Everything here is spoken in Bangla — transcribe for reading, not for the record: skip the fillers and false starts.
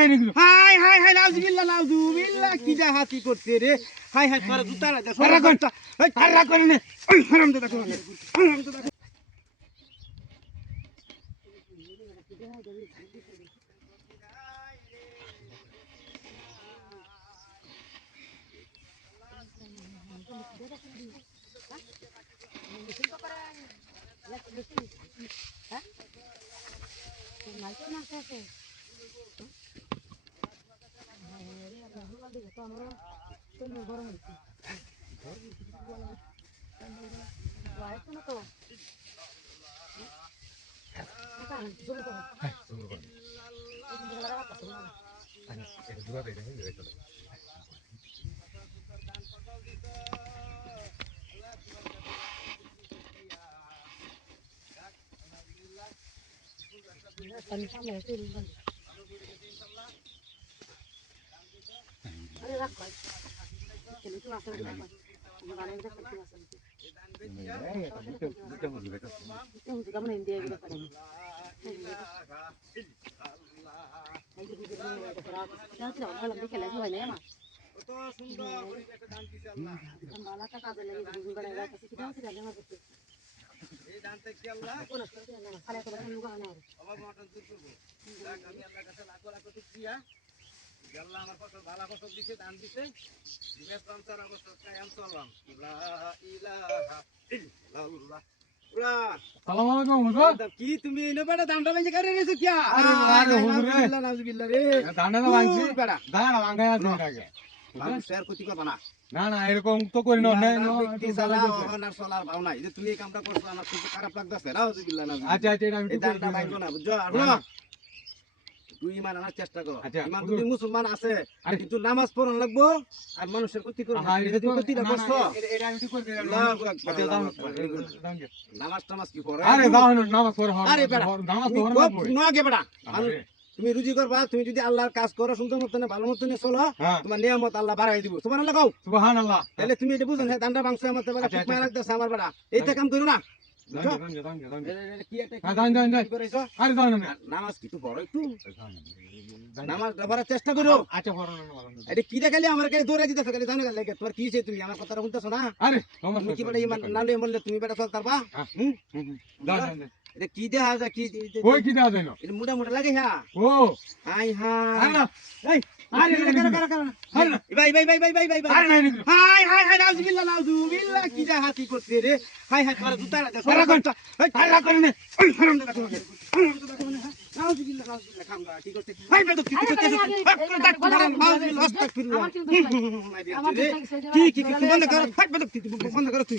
হাই হাই হাই নাউজুবিল্লাহ কি যা হাতি করছে রে হাই হাই তোরা জুতা না দে সারা ঘন্টা এই হারা করে নে ওই হারাম দাদা করে হারাম দাদা আমার ফসল ভালো ফসল দিছে ধান দিছে দিবেন 4 বছর কায়াম চললাম লা ইলাহা ইল্লাল্লাহ আসসালামু আলাইকুম হুজুর কি তুমি এনে বেটা ধানটা ভাঙি করে রেছো কি আরে আল্লাহ নাউজুবিল্লাহ রে ধানটা ভাঙছি বেটা ধান ভাঙা আছে আগে মানুষ শেয়ার করতে পারবা না না না এরকম তো করি না একটু চালাও আর চলার ভাও নাই যে তুমি এই কামটা করছো আমার খুব খারাপ লাগতাছে নাউজুবিল্লাহ নাউজুবিল্লাহ আচ্ছা আচ্ছা আমি ধানটা ভাঙবো না বুঝছো আর তুই ইমান আনার চেষ্টা কর ইমান যদি মুসলমান আছে কিন্তু নামাজ পড়ন লাগবো আর মানুষের ক্ষতি করব যদি ক্ষতিটা করছো এটা আমি ঠিক করে আল্লাহু আকবার নামাজ টামাজ কি পড়ে আরে দাও নামাজ পড়ো আরে বেটা নামাজ পড়ো না আগে বেটা তুমি রুজি করবা তুমি যদি আল্লাহর কাজ করো সুন্দর মতনে ভালো মতনে চলো তোমার নিয়ামত আল্লাহ বাড়াই দিব সুবহানাল্লাহ কও সুবহানাল্লাহ তাহলে তুমি এটা বুঝুন হ্যাঁ দান্ডা বাংশ আমার বেটা ঠিক মায়া লাগতেছে আমার বেটা এইটা কাম করো না নামাজ কি পড়ো একটু নামাজ পড়ার চেষ্টা করো আচ্ছা এটা কি দেখালি আমার কাছে দৌড়াই দিতেছো খালি জানো লাগে তোমার কি তুমি আমার কথাটা শুনতেছো না আরে তুমি কি বেটা ইমান নালে বললে তুমি বেটা চল তারবা এটা কি দেখা যায় কি ওই কি দেখা যায় না এটা মোটা মোটা লাগে হ্যাঁ ও হাই হাই এই আরে ভাই হাই হাই হাই নাউজুবিল্লাহ কি যা হাতি করছে রে হাই হাই তোরা জুতা না দে সারা ঘন্টা এই হারা করে নে ওই হারাম দাদা করে নাউজুবিল্লাহ খামগা কি করতে হাই বেটা কি করতে নাউজুবিল্লাহ আস্তাগফিরুল্লাহ কি বন্ধ কর হাই বেটা বন্ধ কর তুই